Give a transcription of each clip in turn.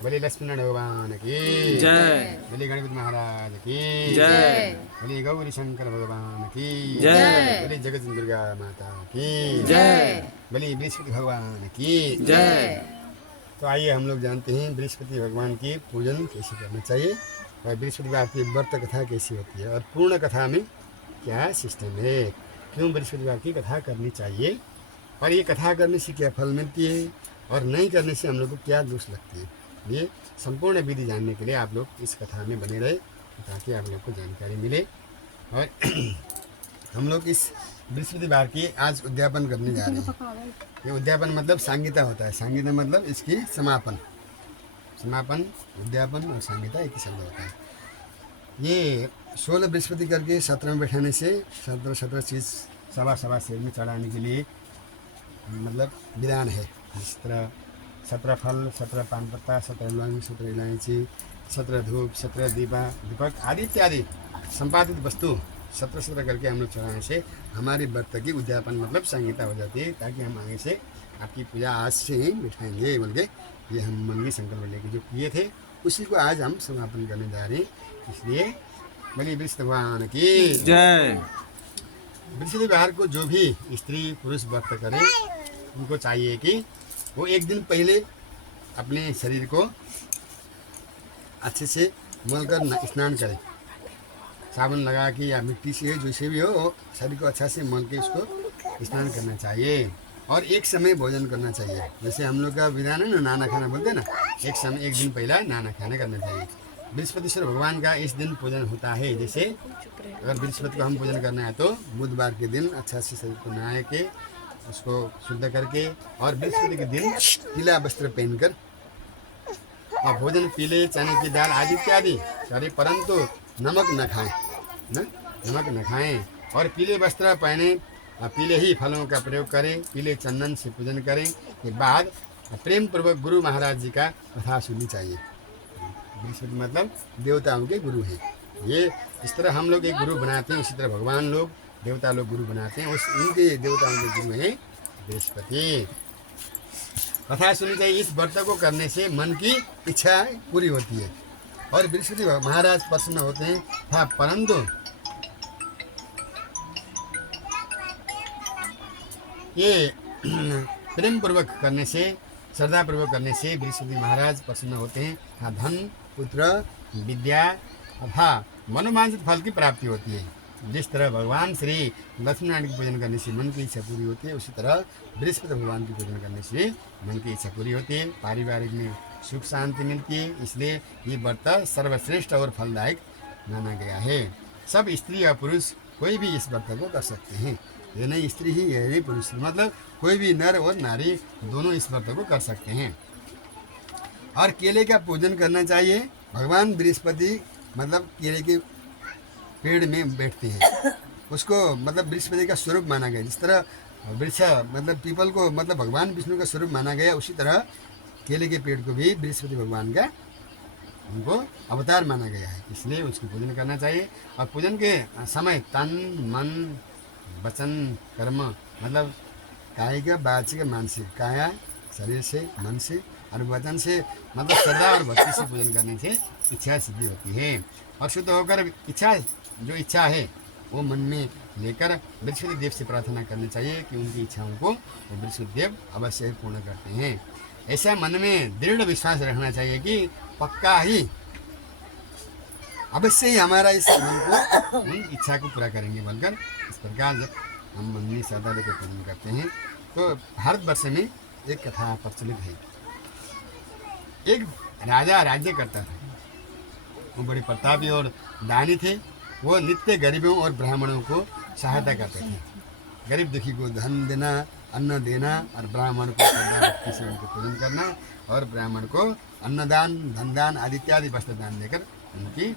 बोले लक्ष्मण भगवान की जय। बोले गणपति महाराज की जय। बोले गौरी शंकर भगवान की जय। बोले जगत दुर्गा माता की जय। बोले बृहस्पति भगवान की जय। तो आइए हम लोग जानते हैं बृहस्पति भगवान की पूजन कैसे करना चाहिए और बृहस्पतिवार की व्रत कथा कैसी होती है और पूर्ण कथा में क्या सिस्टम है, क्यों बृहस्पतिवार की कथा करनी चाहिए और ये कथा करने से क्या फल मिलती है और नहीं करने से हम लोग को क्या दोष लगती है। ये संपूर्ण विधि जानने के लिए आप लोग इस कथा में बने रहे ताकि आप लोग को जानकारी मिले। और हम लोग इस बृहस्पतिवार की आज उद्यापन करने जा रहे हैं। ये उद्यापन मतलब सांगीता होता है, सांगीता मतलब इसकी समापन, समापन उद्यापन और सांगीता एक ही शब्द होता है। ये 16 बृहस्पति करके 17 में बैठाने से 17 चीज़ सवा शेर में चढ़ाने के लिए मतलब विधान है। जिस तरह 17 फल, 17 पान पत्ता, 17 लौंग, 17 इलायची, 17 धूप, 17 दीपक आदि इत्यादि संपादित वस्तु 17 करके हम लोग चढ़ाने से हमारी व्रत की उद्यापन मतलब संहिता हो जाती है, ताकि हम आगे से आपकी पूजा आज से ही बिठाएंगे बोल के ये हम मन की संकल्प लेके जो किए थे उसी को आज हम समापन करने जा रहे हैं। इसलिए बलि बृहस्पति भगवान की जय। बृहस्पतिवार को जो भी स्त्री पुरुष व्रत करें उनको चाहिए कि वो एक दिन पहले अपने शरीर को अच्छे से मलकर स्नान करें, साबुन लगा के या मिट्टी से जैसे भी हो शरीर को अच्छा से मल के उसको स्नान करना चाहिए और एक समय भोजन करना चाहिए। जैसे हम लोग का विधान है ना, नाना खाना बोलते हैं ना, एक दिन पहला नाना खाना करना चाहिए। बृहस्पतिश्वर भगवान का इस दिन पूजन होता है। जैसे अगर बृहस्पति को हम पूजन करना है तो बुधवार के दिन अच्छा से शरीर को नहा के उसको शुद्ध करके और बृहस्पति के दिन पीला वस्त्र पहनकर और भोजन पीले चने की दाल आदि इत्यादि करे, परंतु नमक न खाएं, नमक न खाएं और पीले वस्त्र पहने, पीले ही फलों का प्रयोग करें, पीले चंदन से पूजन करें के बाद प्रेम पूर्वक गुरु महाराज जी का कथा सुननी चाहिए। बृहस्पति मतलब देवताओं के गुरु हैं। ये इस तरह हम लोग एक गुरु बनाते हैं, उसी तरह भगवान लोग देवता लोग गुरु बनाते हैं, उस उनके देवताओं के गुरु हैं बृहस्पति। कथा सुननी चाहिए। इस व्रत को करने से मन की इच्छा पूरी होती है और बृहस्पति महाराज प्रसन्न होते हैं। हाँ, परंतु ये प्रेम पूर्वक करने से, श्रद्धा पूर्वक करने से बृहस्पति महाराज प्रसन्न होते हैं। हाँ, धन, पुत्र, विद्या तथा मनोवांछित फल की प्राप्ति होती है। जिस तरह भगवान श्री लक्ष्मीनारायण की पूजन करने से मन की इच्छा पूरी होती है, उसी तरह बृहस्पति भगवान की पूजन करने से मन की इच्छा पूरी होती है, पारिवारिक में सुख शांति मिलती है। इसलिए ये व्रत सर्वश्रेष्ठ और फलदायक माना गया है। सब स्त्री या पुरुष कोई भी इस व्रत को कर सकते हैं। ये नहीं स्त्री ही है नहीं पुरुष, मतलब कोई भी नर और नारी दोनों इस व्रत को कर सकते हैं। और केले का पूजन करना चाहिए। भगवान बृहस्पति मतलब केले के पेड़ में बैठते हैं, उसको मतलब बृहस्पति का स्वरूप माना गया। जिस तरह वृक्ष मतलब पीपल को मतलब भगवान विष्णु का स्वरूप माना गया, उसी तरह केले के पेड़ को भी बृहस्पति भगवान का उनको अवतार माना गया है। इसलिए उसकी पूजन करना चाहिए। और पूजन के समय तन मन वचन कर्म मतलब कायिक वाचिक मानसिक, काया शरीर से, मन से और वचन से मतलब श्रद्धा और भक्ति से पूजन करने से इच्छा सिद्धि होती है। और शुद्ध होकर जो इच्छा है वो मन में लेकर बृहस्पति देव से प्रार्थना करनी चाहिए कि उनकी इच्छाओं को वो बृहस्पति देव अवश्य पूर्ण करते हैं। ऐसा मन में दृढ़ विश्वास रखना चाहिए कि पक्का ही अवश्य ही हमारा इस मन को इच्छा को पूरा करेंगे बोलकर इस प्रकार जब हम मन में श्रद्धा लेकर पूजन करते हैं तो भारतवर्ष में एक कथा प्रचलित है। एक राजा राज्य करता था, वो बड़े प्रतापी और दानी थे। वो नित्य गरीबों और ब्राह्मणों को सहायता करते थे। गरीब दुखी को धन देना, अन्न देना और ब्राह्मण को श्रद्धा भक्ति से उनको पूजन करना और ब्राह्मण को अन्नदान, धनदान आदि इत्यादि वस्त्र दान देकर उनकी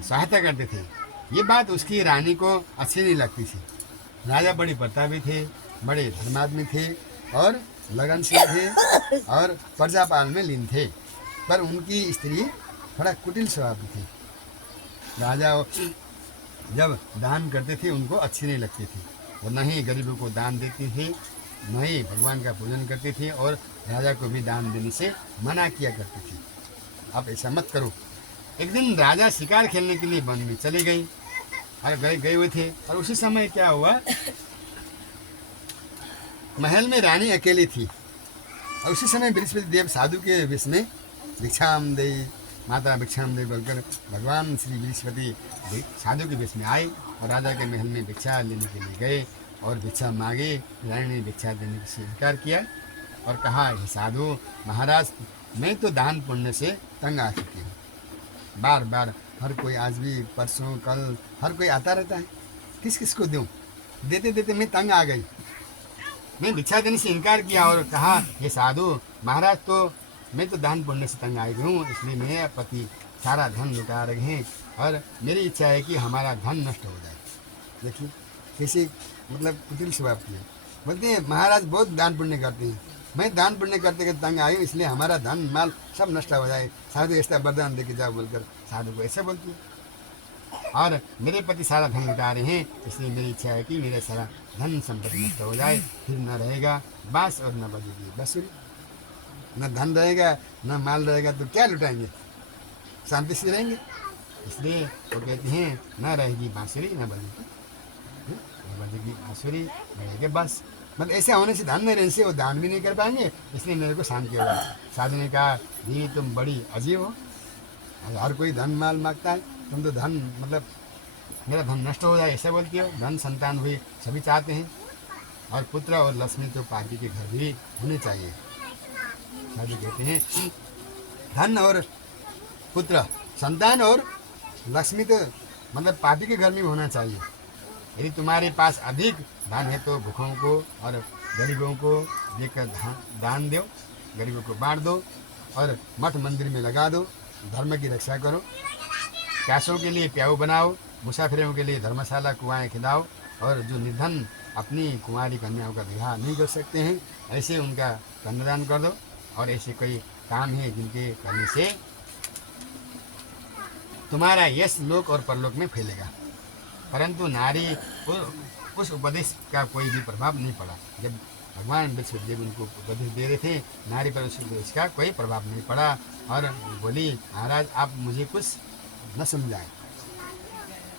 सहायता करते थे। ये बात उसकी रानी को अच्छी नहीं लगती थी। राजा बड़े प्रतापी थे, बड़े धर्मात्मी थे और लगनशील थे और प्रजापाल में लीन थे, पर उनकी स्त्री थोड़ा कुटिल स्वभाव की थी। राजा जब दान करते थे उनको अच्छी नहीं लगती थी और न ही गरीबों को दान देती थी, न ही भगवान का पूजन करती थी और राजा को भी दान देने से मना किया करती थी। आप ऐसा मत करो। एक दिन राजा शिकार खेलने के लिए वन में चले गए और गए हुए थे, और उसी समय क्या हुआ, महल में रानी अकेली थी। और उसी समय बृहस्पति देव साधु के वेश में भिक्षाम दे माता भिक्षाम दे बोलकर भगवान श्री बृहस्पति साधु के वेश में आए और राजा के महल में भिक्षा लेने के लिए गए और भिक्षा मांगे। रानी ने भिक्षा देने से इनकार किया और कहा, हे साधु महाराज, मैं तो दान पुण्य से तंग आ चुकी हूँ। बार बार हर कोई, आज भी परसों कल हर कोई आता रहता है, किस किस को दूँ, देते देते मैं तंग आ गई। मैं भिक्षा देने से इनकार किया और कहा, ये साधु महाराज, तो मैं तो दान पुण्य से तंग आई हूँ, इसलिए मेरे पति सारा धन लुटा रहे हैं और मेरी इच्छा है कि हमारा धन नष्ट हो जाए। देखिए कैसे मतलब कुटिल स्वभाव की है। बोलते हैं महाराज बहुत दान पुण्य करते हैं, मैं दान पुण्य करते करते तंग आई हूँ, इसलिए हमारा धन माल सब नष्ट हो जाए, साधु ऐसा वरदान दे के जाओ बोलकर साधु को ऐसे बोलती है। और मेरे पति सारा धन लुटा रहे हैं, इसलिए मेरी इच्छा है कि मेरा सारा धन संपत्ति नष्ट हो जाए, फिर न रहेगा बांस और न बजेगी बांसुरी। न धन रहेगा न माल रहेगा तो क्या लुटाएंगे, शांति से रहेंगे। इसलिए वो कहते हैं न रहेगी बांसुरी न बजेगी बांसुरी, रहेंगे बस। मतलब ऐसे होने से धन नहीं रहने से वो दान भी नहीं कर पाएंगे, इसलिए मेरे को शांति होगा। साधु ने कहा, ये तुम बड़ी अजीब हो, हर कोई धन माल मांगता है, तुम तो धन मतलब मेरा धन नष्ट हो जाए ऐसा बोलती हो। धन संतान हुई सभी चाहते हैं, और पुत्र और लक्ष्मी तो पापी के घर भी होने चाहिए। साधु कहते हैं धन और पुत्र संतान और लक्ष्मी तो मतलब पापी के घर में होना चाहिए। यदि तुम्हारे पास अधिक धन है तो भूखों को और गरीबों को देकर दान दो, गरीबों को बांट दो और मठ मंदिर में लगा दो, धर्म की रक्षा करो। प्यासों के लिए प्याऊ बनाओ, मुसाफिरों के लिए धर्मशाला कुआएं खिलाओ, और जो निर्धन अपनी कुंवारी कन्याओं का विवाह नहीं कर सकते हैं ऐसे उनका कन्यादान कर दो। और ऐसे कई काम हैं जिनके करने से तुम्हारा यश लोक और परलोक में फैलेगा। परंतु नारी उस उपदेश का कोई भी प्रभाव नहीं पड़ा। जब भगवान बृहस्पति देव उनको उपदेश दे रहे थे, नारी पर उस उपदेश का कोई प्रभाव नहीं पड़ा और बोली, महाराज आप मुझे कुछ न समझाए,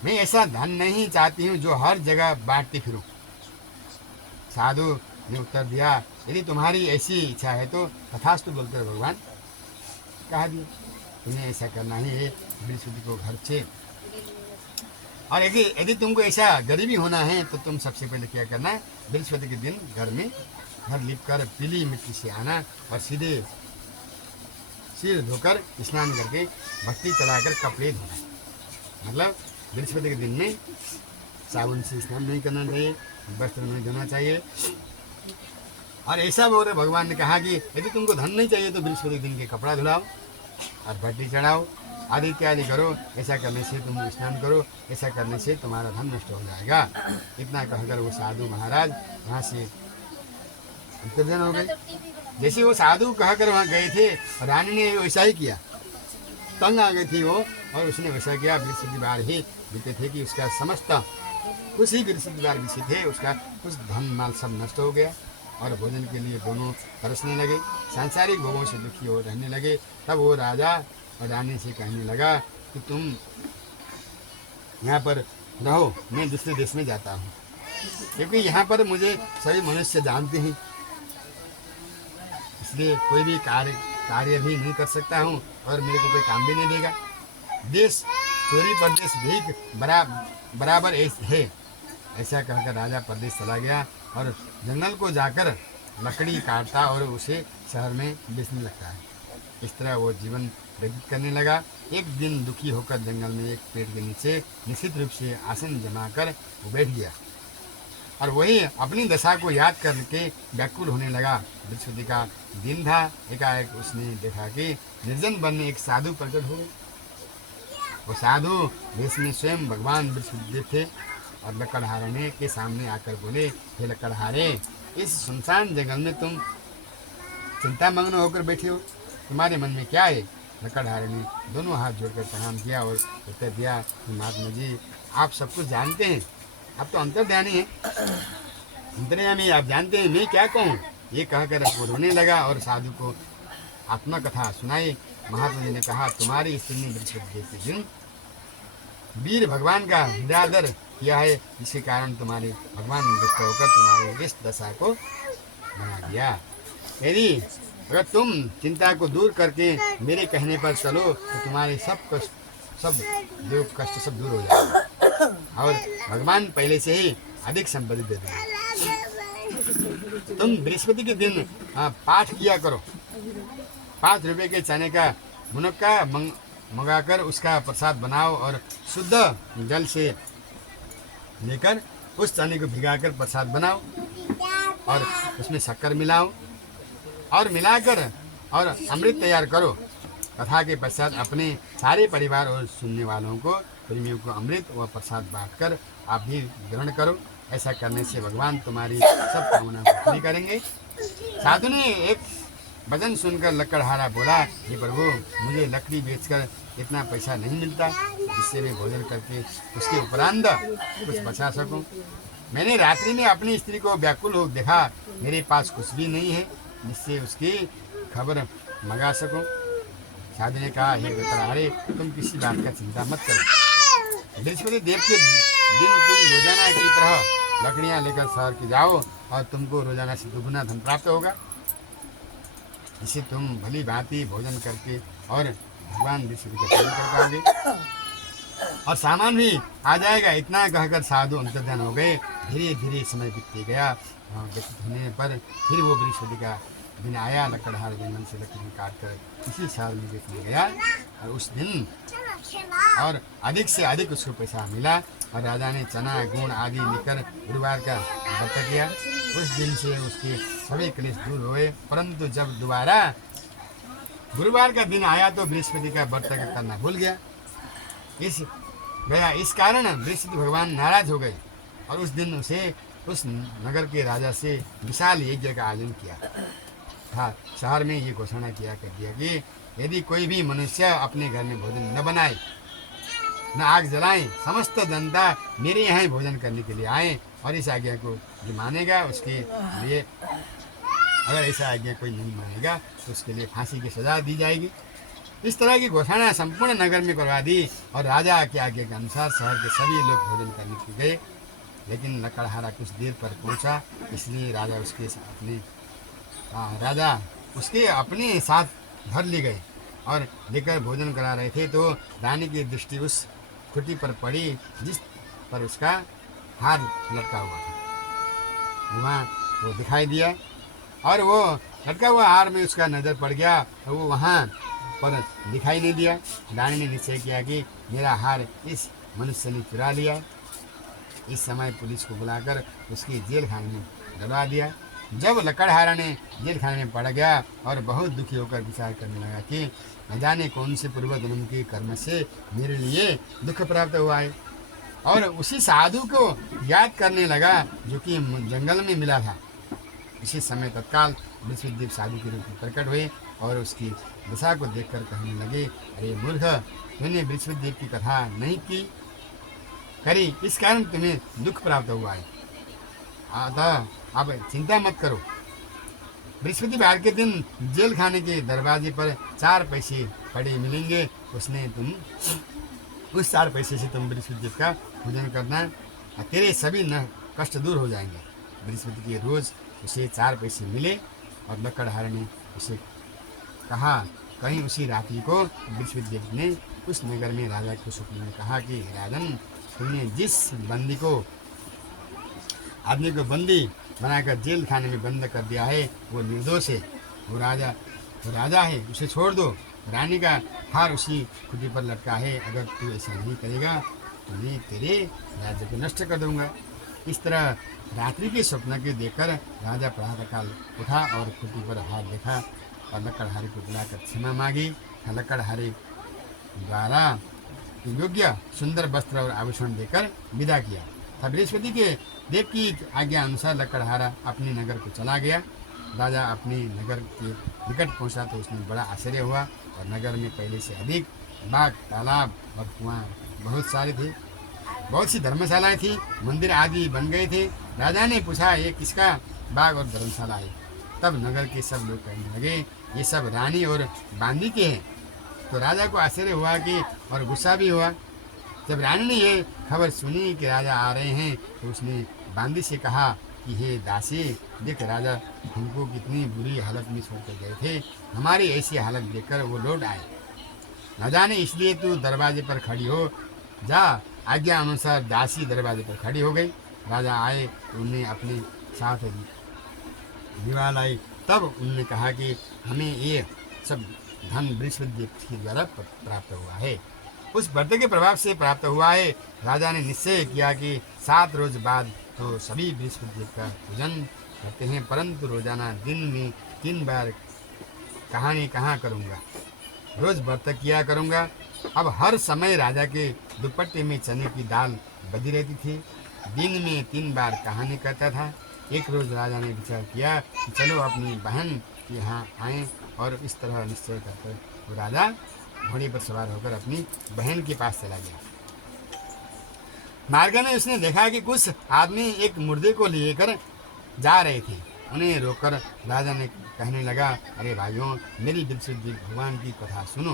मैं ऐसा धन नहीं चाहती हूँ जो हर जगह बांटती फिरूं। साधु ने उत्तर दिया, यदि तुम्हारी ऐसी इच्छा है तो तथास्तु बोलकर भगवान कहा दिया, तुम्हें ऐसा करना ही है बृहस्पति को घर से। और यदि तुमको ऐसा गरीबी होना है तो तुम सबसे पहले क्या करना है, बृहस्पति के दिन घर लिप कर पीली मिट्टी से आना और सीधे सिर धोकर स्नान करके भक्ति चढ़ाकर कपड़े धोना। मतलब बृहस्पति के दिन में साबुन से स्नान नहीं करना चाहिए, वस्त्र नहीं धोना चाहिए। और ऐसा बोले भगवान ने कहा कि यदि तुमको धन नहीं चाहिए तो बृहस्पति के दिन के कपड़ा धुलाओ और भट्टी चढ़ाओ आदि इत्यादि करो। ऐसा करने से तुम स्नान करो, ऐसा करने से तुम्हारा धन नष्ट हो जाएगा। इतना कहकर वो साधु महाराज वहाँ से अंतर्धान हो गए। जैसे वो साधु कहकर वहाँ गए थे, रानी ने वैसा ही किया, तंग आ गई थी वो, और उसने वैसा किया। बृहस्पतिवार ही बीते थे कि उसका समस्त कुछ ही बृहस्पतिवार बीते थे, उसका कुछ धन माल सब नष्ट हो गया और भोजन के लिए दोनों तरसने लगे, सांसारिक भोगों से दुखी हो रहने लगे। तब वो राजा और रानी से कहने लगा कि तुम यहाँ पर रहो, मैं दूसरे देश में जाता हूँ, क्योंकि यहाँ पर मुझे सभी मनुष्य जानते हैं, इसलिए कोई भी कार्य भी नहीं कर सकता हूँ और मेरे को कोई काम भी नहीं देगा। देश चोरी परदेश भीख बराबर है। ऐसा कहकर राजा परदेश चला गया और जंगल को जाकर लकड़ी काटता और उसे शहर में बेचने लगता है। इस तरह वो जीवन व्यतीत करने लगा। एक दिन दुखी होकर जंगल में एक पेड़ के नीचे निश्चित रूप से आसन जमाकर वो बैठ गया और वही अपनी दशा को याद करके व्याकुल होने लगा। बृहस्पति का दिन था। एकाएक उसने देखा कि निर्जन वन में एक साधु प्रकट हो गए। वो साधु वेश में स्वयं भगवान बृहस्पति देव थे और लकड़हारे के सामने आकर बोले, हे लकड़हारे, इस सुनसान जंगल में तुम चिंतामग्न होकर बैठे हो, तुम्हारे मन में क्या है? लकड़हारे ने दोनों हाथ जोड़कर प्रणाम किया और उत्तर दिया कि महात्मा जी, आप सब कुछ जानते हैं, आप तो अंतर्ध्यानी हैं, अंतर्यामी, आप जानते हैं मैं क्या कहूँ। ये कहकर वो रोने लगा और साधु को आत्मा कथा सुनाई महात्मा जी ने कहा, तुम्हारी स्त्री ने बृहस्पति देव के दिन वीर भगवान का निरादर किया है, जिसके कारण तुम्हारे भगवान दुष्ट होकर तुम्हारे इस दशा को बना दिया। यदि अगर तुम चिंता को दूर करके मेरे कहने पर चलो तो तुम्हारे सब कष्ट, सब जो कष्ट सब दूर हो जाएगा और भगवान पहले से ही अधिक संपत्ति दे देंगे। तुम बृहस्पति के दिन पाठ किया करो। 5 रुपए के चने का मुनक्का मंगाकर उसका प्रसाद बनाओ और शुद्ध जल से लेकर उस चने को भिगाकर प्रसाद बनाओ और उसमें शक्कर मिलाओ और मिलाकर और अमृत तैयार करो। कथा के पश्चात अपने सारे परिवार और सुनने वालों को, प्रेमियों को अमृत व प्रसाद बांटकर आप भी ग्रहण करो। ऐसा करने से भगवान तुम्हारी सब कामना को पूरी करेंगे। साधु ने एक वचन सुनकर लकड़हारा बोला, हे प्रभु, मुझे लकड़ी बेचकर इतना पैसा नहीं मिलता जिससे मैं भोजन करके उसके उपरांत कुछ बचा सकूं। मैंने रात्रि में अपनी स्त्री को व्याकुल हो देखा, मेरे पास कुछ भी नहीं है जिससे उसकी खबर मंगा सकूं। साधु ने कहा, हे लकड़हारे, तुम किसी बात का चिंता मत करो। बृहस्पति देव के दिन तुम रोजाना की तरह लकड़ियां लेकर शहर के जाओ और तुमको रोजाना से दुगुना धन प्राप्त होगा। इसे तुम भली भांति भोजन करके और भगवान विष्णु के पूजन कर पाओगे और सामान भी आ जाएगा। इतना कहकर साधु अंतर्ध्यान हो गए। धीरे धीरे समय बीतते गया। व्यतीत होने पर फिर वो बृहस्पति का दिन आया। लकड़हार जंगल से लकड़ी काटकर किसी शहर में बेचने गया और उस दिन और अधिक से अधिक उसको पैसा मिला और राजा ने चना गुण आदि लेकर गुरुवार का व्रत किया। उस दिन से उसके सभी क्लेश दूर हुए। परंतु जब दोबारा गुरुवार का दिन आया तो बृहस्पति का व्रत करना भूल गया। इस कारण बृहस्पति भगवान नाराज हो गए और उस दिन उसे उस नगर के राजा से विशाल यज्ञ का आयोजन किया था। शहर में ये घोषणा किया कर दिया कि यदि कोई भी मनुष्य अपने घर में भोजन न बनाए, न आग जलाएं, समस्त जनता मेरे यहाँ भोजन करने के लिए आए और इस आज्ञा को जो मानेगा उसके लिए, अगर ऐसा आज्ञा कोई नहीं मानेगा तो उसके लिए फांसी की सजा दी जाएगी। इस तरह की घोषणा संपूर्ण नगर में करवा दी और राजा की आज्ञा के अनुसार शहर के सभी लोग भोजन करने के गए। लेकिन लकड़हारा कुछ देर पर पहुंचा, इसलिए राजा उसके अपने साथ घर ले गए और लेकर भोजन करा रहे थे तो रानी की दृष्टि उस खुटी पर पड़ी जिस पर उसका हार लटका हुआ था। वहाँ वो दिखाई दिया और वो लटका हुआ हार में उसका नज़र पड़ गया और वो वहाँ पर दिखाई नहीं दिया। रानी ने निश्चय किया कि मेरा हार इस मनुष्य ने चुरा लिया। इस समय पुलिस को बुलाकर उसकी जेल खाने में डलवा दिया। जब लकड़हारा ने जेल खाने में पड़ गया और बहुत दुखी होकर विचार करने लगा कि न जाने कौन से पूर्व जन्म के कर्म से मेरे लिए दुख प्राप्त हुआ है, और उसी साधु को याद करने लगा जो कि जंगल में मिला था। इसी समय तत्काल बृहस्पति देव साधु के रूप में प्रकट हुए और उसकी दशा को देखकर कहने लगे, अरे मूर्ख, तूने बृहस्पति देव की कथा नहीं करी, इस कारण तुम्हें दुख प्राप्त हुआ है। अतः अब चिंता मत करो। बृहस्पतिवार के दिन जेल खाने के दरवाजे पर 4 पैसे पड़े मिलेंगे। उस 4 पैसे से तुम बृहस्पति देव का पूजन करना, तेरे सभी न कष्ट दूर हो जाएंगे। बृहस्पति के रोज उसे 4 पैसे मिले और लकड़हारे ने उसे कहा। कहीं उसी रात्रि को बृहस्पति देव ने उस नगर में राजा को स्वप्न में कहा कि राजन, तुमने जिस आदमी को बंदी बनाकर जेल खाने में बंद कर दिया है वो निर्दोष है, वो राजा है, उसे छोड़ दो। रानी का हार उसी खुटी पर लटका है, अगर तू ऐसा नहीं करेगा तो मैं तेरे राज्य को नष्ट कर दूंगा। इस तरह रात्रि के स्वप्न के देखकर राजा प्रातःकाल उठा और खुटी पर हाथ देखा और लकड़हारे को बुलाकर क्षमा मांगी। लकड़हारे द्वारा योग्य सुंदर वस्त्र और आभूषण देकर विदा किया। बृहस्पति के देव की आज्ञा अनुसार लकड़हारा अपने नगर को चला गया। राजा अपने नगर के निकट पहुंचा तो उसमें बड़ा आश्चर्य हुआ और नगर में पहले से अधिक बाग, तालाब और कुआं बहुत सारे थे। बहुत सी धर्मशालाएं थी, मंदिर आदि बन गए थे। राजा ने पूछा, ये किसका बाग और धर्मशाला है? तब नगर के सब लोग कहने लगे, ये सब रानी और बांदी के हैं। तो राजा को आश्चर्य हुआ कि और गुस्सा भी हुआ। जब रानी ने ये खबर सुनी कि राजा आ रहे हैं तो उसने बांदी से कहा कि हे दासी, देख राजा हमको कितनी बुरी हालत में छोड़कर गए थे, हमारी ऐसी हालत देखकर वो लौट आए। न जाने इसलिए तू दरवाजे पर खड़ी हो जा। आज्ञा अनुसार दासी दरवाजे पर खड़ी हो गई। राजा आए तो उन्हें अपने साथ दिवा लाई। तब उन्होंने कहा कि हमें ये सब धन बृहस्पति देव के द्वारा प्राप्त हुआ है, उस व्रत के प्रभाव से प्राप्त हुआ है। राजा ने निश्चय किया कि 7 रोज बाद तो सभी बृहस्पति देव का पूजन करते हैं, परंतु रोजाना दिन में 3 बार कहानी कहाँ करूँगा, रोज व्रत किया करूँगा। अब हर समय राजा के दुपट्टे में चने की दाल बदी रहती थी। दिन में 3 बार कहानी करता था। एक रोज राजा ने विचार किया कि चलो अपनी बहन के यहाँ आएँ, और इस तरह निश्चय करकर वो राजा घोड़े पर सवार होकर अपनी बहन के पास चला गया। मार्ग में उसने देखा कि कुछ आदमी एक मुर्दे को लेकर जा रहे थे। उन्हें रोककर राजा ने कहने लगा, अरे भाइयों, मेरी बृहस्पति भगवान की कथा सुन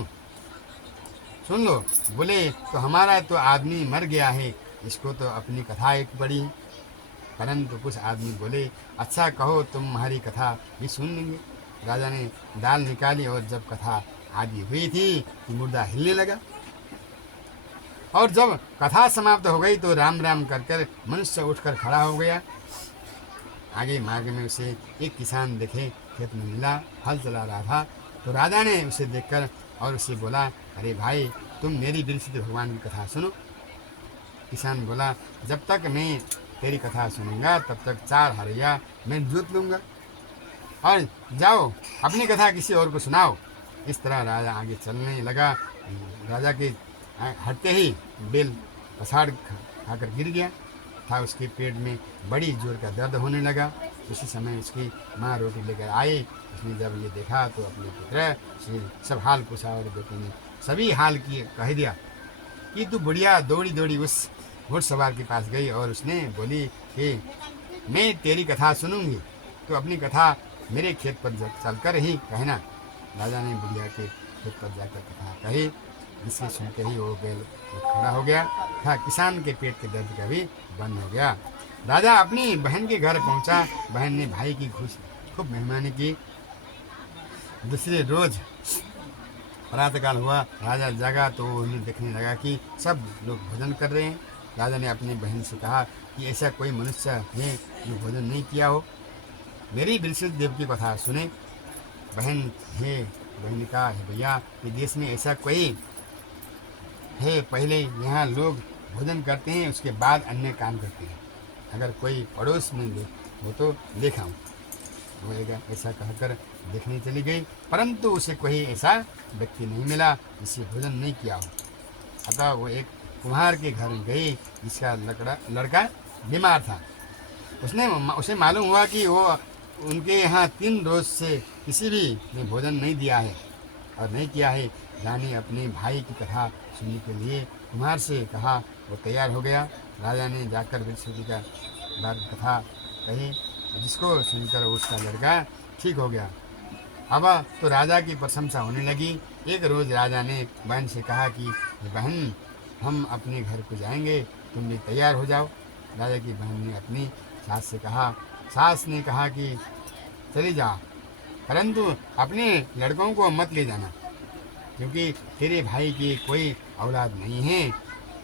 लो। बोले, तो हमारा तो आदमी मर गया है, इसको तो अपनी कथा एक पड़ी। परंतु कुछ आदमी बोले, अच्छा कहो, तुम्हारी कथा भी सुन लेंगे। राजा ने दाल निकाली और जब कथा आदि हुई थी कि मुर्दा हिलने लगा, और जब कथा समाप्त हो गई तो राम राम कर मनुष्य उठकर खड़ा हो गया। आगे मार्ग में उसे एक किसान देखे, खेत में मिला, हल चला रहा था। तो राजा ने उसे देखकर और उसे बोला, अरे भाई, तुम मेरी बृहस्पति भगवान की कथा सुनो। किसान बोला, जब तक मैं तेरी कथा सुनूंगा तब तक 4 हरिया मैं जोत लूँगा, और जाओ अपनी कथा किसी और को सुनाओ। इस तरह राजा आगे चलने लगा। राजा के हटते ही बेल पछाड़ खाकर गिर गया था। उसके पेट में बड़ी जोर का दर्द होने लगा। उसी समय उसकी माँ रोटी लेकर आई। उसने जब ये देखा तो अपने पुत्र से सब हाल पूछा, और बेटे ने सभी हाल किए कह दिया कि तू बुढ़िया दौड़ी दौड़ी उस घुड़सवार के पास गई और उसने बोली कि मैं तेरी कथा सुनूंगी, तो अपनी कथा मेरे खेत पर चलकर ही कहना। राजा ने बुढ़िया के खेत पर जाकर कथा कही, जिसे सुनते ही वो बैल खड़ा हो गया था। किसान के पेट के दर्द का भी बंद हो गया। राजा अपनी बहन के घर पहुंचा। बहन ने भाई की खूब मेहमानी की। दूसरे रोज प्रातःकाल हुआ, राजा जागा तो उन्हें देखने लगा कि सब लोग भोजन कर रहे हैं। राजा ने अपनी बहन से कहा कि ऐसा कोई मनुष्य है जो भोजन नहीं किया हो, मेरी बृहस्पति देव की कथा सुने। बहन ने कहा, है भैया, ये देश में ऐसा कोई है, पहले यहाँ लोग भोजन करते हैं, उसके बाद अन्य काम करते हैं। अगर कोई पड़ोस में हो तो देखाऊँ। वो ऐसा कहकर देखने चली गई, परंतु उसे कोई ऐसा व्यक्ति नहीं मिला जिससे भोजन नहीं किया हो। अतः वो एक कुम्हार के घर गई जिसका लड़का बीमार था। उसे मालूम हुआ कि वो उनके यहाँ 3 रोज से किसी भी ने भोजन नहीं दिया है और नहीं किया है। रानी अपने भाई की कथा सुनने के लिए कुम्हार से कहा। वो तैयार हो गया। राजा ने जाकर बृहस्पति का कथा कही, जिसको सुनकर उसका लड़का ठीक हो गया। अब तो राजा की प्रशंसा होने लगी। एक रोज़ राजा ने बहन से कहा कि बहन, हम अपने घर को जाएंगे, तुम भी तैयार हो जाओ। राजा की बहन ने अपनी सास से कहा। सास ने कहा कि चली जा, परंतु अपने लड़कों को मत ले जाना, क्योंकि तेरे भाई की कोई औलाद नहीं है।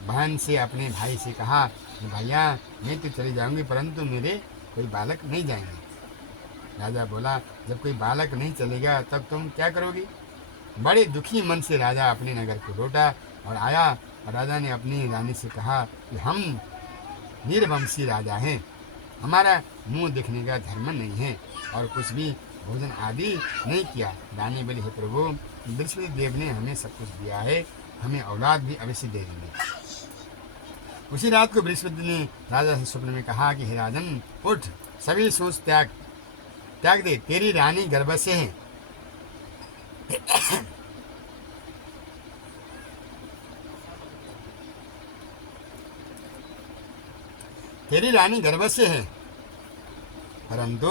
बहन से अपने भाई से कहा कि भैया, मैं तो चली जाऊंगी, परंतु मेरे कोई बालक नहीं जाएंगे। राजा बोला, जब कोई बालक नहीं चलेगा तब तुम क्या करोगी? बड़े दुखी मन से राजा अपने नगर को लौटा और आया। और राजा ने अपनी रानी से कहा कि हम वीरवंशी राजा हैं, हमारा मुंह देखने का धर्म नहीं है और कुछ भी भोजन आदि नहीं किया। रानी बोली, हे प्रभु, बृहस्पति देव ने हमें सब कुछ दिया है, हमें औलाद भी अवश्य दे देंगे। उसी रात को बृहस्पति ने राजा से स्वप्न में कहा कि हे राजन, उठ, सभी सोच त्याग दे, तेरी रानी गर्भ से है। तेरी रानी गर्भ से है, परंतु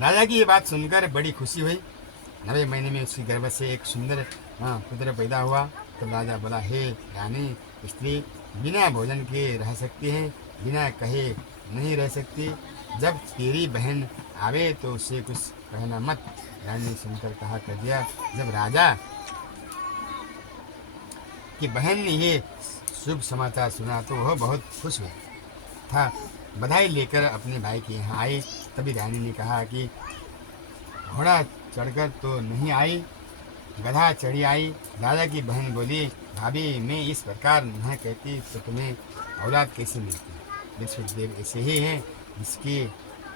राजा की ये बात सुनकर बड़ी खुशी हुई। 9वें महीने में उसकी गर्भ से एक सुंदर पुत्र पैदा हुआ। तब राजा बोला, हे रानी, स्त्री बिना भोजन के रह सकती है, बिना कहे नहीं रह सकती। जब तेरी बहन आवे तो उससे कुछ कहना मत। रानी ने सुनकर कहा कर दिया। जब राजा की बहन ने ये शुभ समाचार सुना तो वह बहुत खुश हुई था। बधाई लेकर अपने भाई के यहाँ आई। तभी रानी ने कहा कि घोड़ा चढ़कर तो नहीं आई, गधा चढ़ी आई। राजा की बहन बोली, भाभी, मैं इस प्रकार न कहती तो तुम्हें औलाद कैसे मिलती। बृहस्पतिदेव ऐसे ही हैं,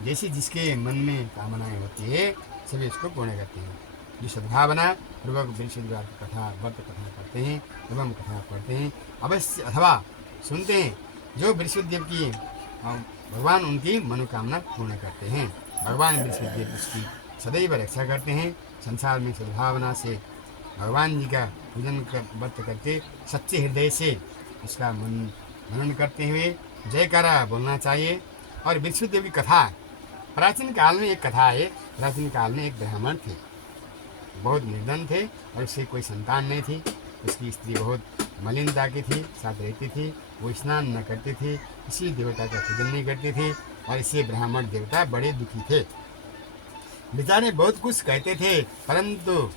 जिसके मन में कामनाएं होती है सभी उसको पूर्ण करते हैं। जो सद्भावना पूर्वक बृहस्पतिवार की कथा व्रत कथा करते हैं एवं कथा पढ़ते हैं अवश्य अथवा सुनते हैं, जो बृहस्पतिदेव की भगवान उनकी मनोकामना पूर्ण करते हैं। भगवान बृहस्पतिदेव उसकी सदैव रक्षा करते हैं। संसार में सद्भावना से भगवान जी का पूजन व्रत करके सच्चे हृदय से उसका मनन करते हुए जयकारा बोलना चाहिए। और बृहस्पतिदेव की कथा प्राचीन काल में एक कथा है। प्राचीन काल में एक ब्राह्मण थे, बहुत निर्धन थे और उससे कोई संतान नहीं थी। उसकी स्त्री बहुत मलिनता की थी, साथ रहती थी, वो स्नान न करती थी, किसी देवता का पूजन नहीं करती थी और इससे ब्राह्मण देवता बड़े दुखी थे। बेचारे बहुत कुछ कहते थे परंतु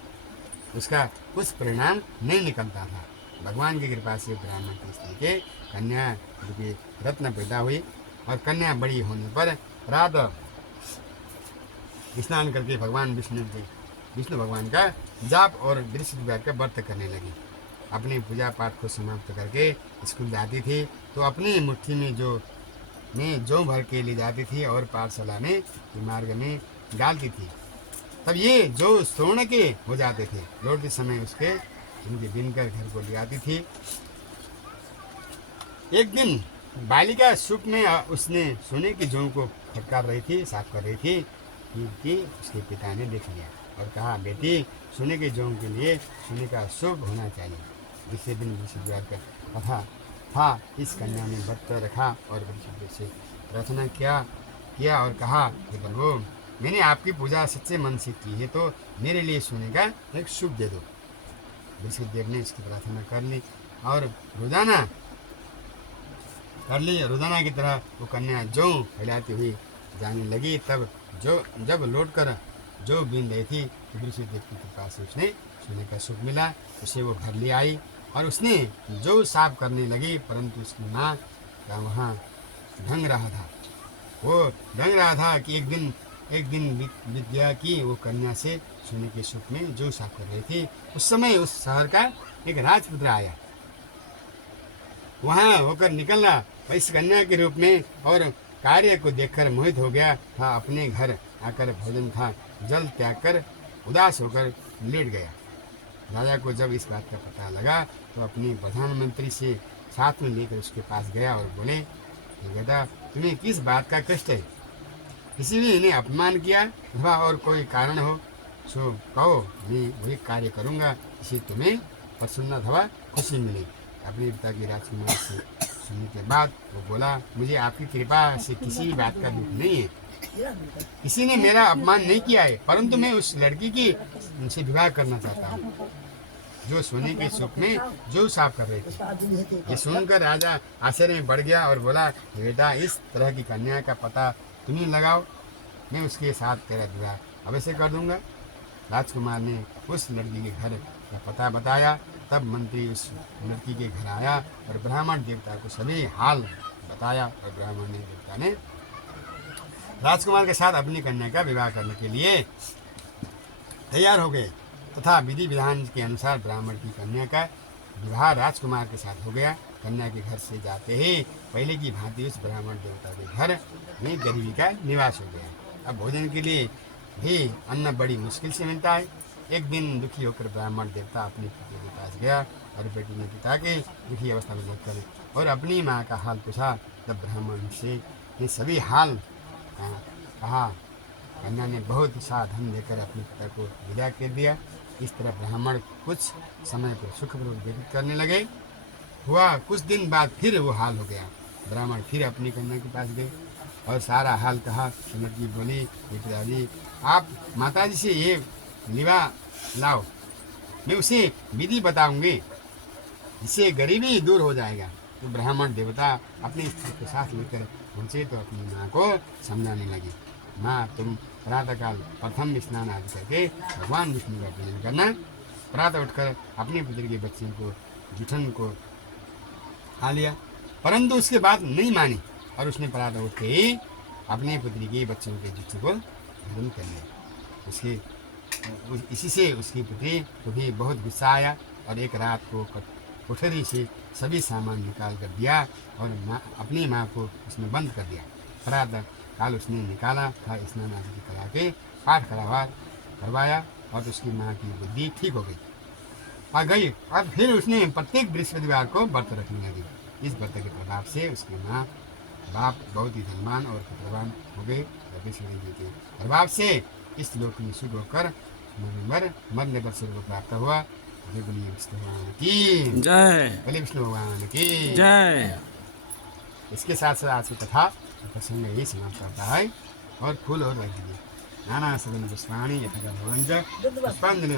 उसका कुछ परिणाम नहीं निकलता था। भगवान की कृपा से ब्राह्मण की स्त्री के कन्या रूपी रत्न पैदा हुई और कन्या बड़ी होने पर रात स्नान करके भगवान विष्णु भगवान का जाप और बृहस्पतिवार का व्रत करने लगी। अपने पूजा पाठ को समाप्त करके स्कूल जाती थी तो अपनी मुट्ठी में जौ भर के ले जाती थी और पाठशाला में मार्ग में डालती थी। तब ये जौ स्वर्ण के हो जाते थे। लौटते समय उनके बिनकर घर को ले आती थी। एक दिन बालिका सुख में उसने सोने की जौ को फटकार रही थी, साफ कर रही थी कि उसके पिता ने देख लिया और कहा, बेटी, सोने के जौ के लिए सोने का शुभ होना चाहिए। दूसरे दिन बृहस्पतिवार का कथा था। इस कन्या ने व्रत रखा और बृहस्पति से प्रार्थना किया और कहा कि प्रभु, मैंने आपकी पूजा सच्चे मन से की है तो मेरे लिए सोने का एक शुभ दे दो। बृहस्पतिदेव ने इसकी प्रार्थना कर ली और रोजाना की तरह वो कन्या जौ फैलाती हुई जाने लगी। तब जब लौटकर जौ बीन रही थी तो बृहस्पतिदेव की कृपा से उसने सोने का सुख मिला। उसे वो घर ले आई और उसने जौ साफ करने लगी परंतु उसकी माँ का वहाँ ढंग रहा था। वो ढंग रहा था कि एक दिन बीत गया कि वो कन्या से सोने के सुख में जौ साफ कर रही थी। उस समय उस शहर का एक राजपुत्र आया, वहाँ होकर निकलना इस कन्या के रूप में और कार्य को देखकर मोहित हो गया था। अपने घर आकर भोजन खा जल त्याग कर उदास होकर लेट गया। राजा को जब इस बात का पता लगा तो अपने प्रधानमंत्री से साथ में लेकर उसके पास गया और बोले, बेटा, तुम्हें किस बात का कष्ट है? किसी ने इन्हें अपमान किया अथवा और कोई कारण हो सो कहो, मैं वही कार्य करूँगा जिसे तुम्हें प्रसन्न अथवा खुशी मिलेगी। अपने पिता की राजकुमार से सुनने के बाद वो बोला, मुझे आपकी कृपा से किसी भी बात का दुख नहीं है। किसी ने मेरा अपमान नहीं किया है परंतु मैं उस लड़की की उनसे विवाह करना चाहता हूँ जो सोने के सुख में जौ साफ कर रही थी। ये सुनकर राजा आश्चर्य में बढ़ गया और बोला, बेटा, इस तरह की कन्या का पता तुम ही लगाओ, मैं उसके साथ तेरा विवाह अवश्य कर दूंगा। राजकुमार ने उस लड़की के घर का पता बताया। तब मंत्री उस लड़की के घर आया और ब्राह्मण देवता को सभी हाल बताया और ब्राह्मण देवता ने राजकुमार के साथ अपनी कन्या का विवाह करने के लिए तैयार हो गए तथा विधि विधान के अनुसार ब्राह्मण की कन्या का विवाह राजकुमार के साथ हो गया। कन्या के घर से जाते ही पहले की भांति उस ब्राह्मण देवता के घर में गरीबी का निवास हो गया। अब भोजन के लिए भी अन्न बड़ी मुश्किल से मिलता है। एक दिन दुखी होकर ब्राह्मण देवता अपने पिता के पास गया और बेटी ने पिता के दुखी अवस्था में देखकर और अपनी माँ का हाल पूछा। तब ब्राह्मण से ये सभी हाल कहा। कन्या ने बहुत सा धन देकर अपने पिता को विदा कर दिया। इस तरह ब्राह्मण कुछ समय पर सुखपूर्वक व्यतीत करने लगे। हुआ कुछ दिन बाद फिर वो हाल हो गया। ब्राह्मण फिर अपनी कन्या के पास गए और सारा हाल कहा। सनत जी बोली, ये पिताजी आप माता जी से ये निभा लाओ, मैं उसे विधि बताऊंगी, जिससे गरीबी दूर हो जाएगा। तो ब्राह्मण देवता अपनी स्त्री के साथ लेकर पहुंचे तो अपनी माँ को समझाने लगी, माँ तुम प्रातःकाल प्रथम स्नान आदि करके भगवान विष्णु का पूजन करना, प्रातः उठकर अपने पुत्र के बच्चे को जूठन को खा लिया। परंतु उसके बाद नहीं मानी और उसने प्रातः उठ के ही अपने पुत्री के बच्चों के जूठे को हरण कर लिया। उसके इसी से उसकी पुत्री को भी बहुत गुस्सा आया और एक रात को कोठरी से सभी सामान निकाल कर दिया और अपनी माँ को उसमें बंद कर दिया। प्रातः काल उसने निकाला था, स्नान आदि करा के पाठ करवाया और उसकी माँ की बुद्धि ठीक हो गई आ गई। और फिर उसने प्रत्येक बृहस्पतिवार को व्रत रखने लगी। इस व्रत के प्रभाव से उसकी माँ बाप बहुत ही धनवान और पुत्रवान हो गए। विष्णु जी के प्रभाव से इस लोक में सुख होकर मरने पर स्वर्ग प्राप्त हुआ। जय बोलिए विष्णु भगवान की जय। बोलिए विष्णु भगवान की जय। इसके साथ साथ आज की कथा प्रसंग यही समाप्त करता है। और फूल और रख दीजिए। नाना सदन पुष्पाणि यथा पुष्पांजलि